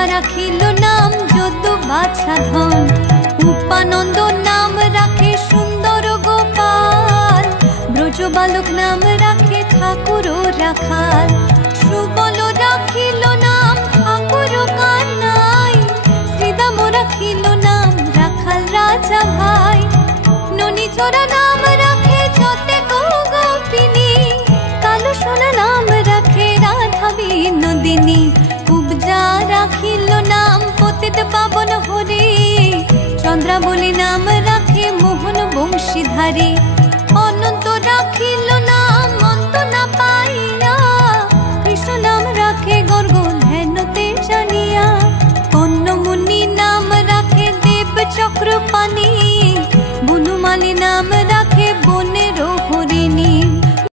রাজা রাখিল নাম যদু বাছা ধন, উপানন্দ নাম রাখে সুন্দর গোপাল, ব্রজ বালক নাম রাখে ঠাকুর রাখাল, সুবল রাখিল নাম ঠাকুর কানাই, শ্রীদাম রাখিল নাম রাখাল রাজা ভাই, ননীচরা নাম রাখে যতে গোপিনী, কালো সোনা নাম রাখে রাধা বিনোদিনী, কুবজা রাখিল নাম পতিত পাবন হরে, চন্দ্রাবলী নাম রাখে মোহন বংশীধারী, অনন্ত রাখিল নাম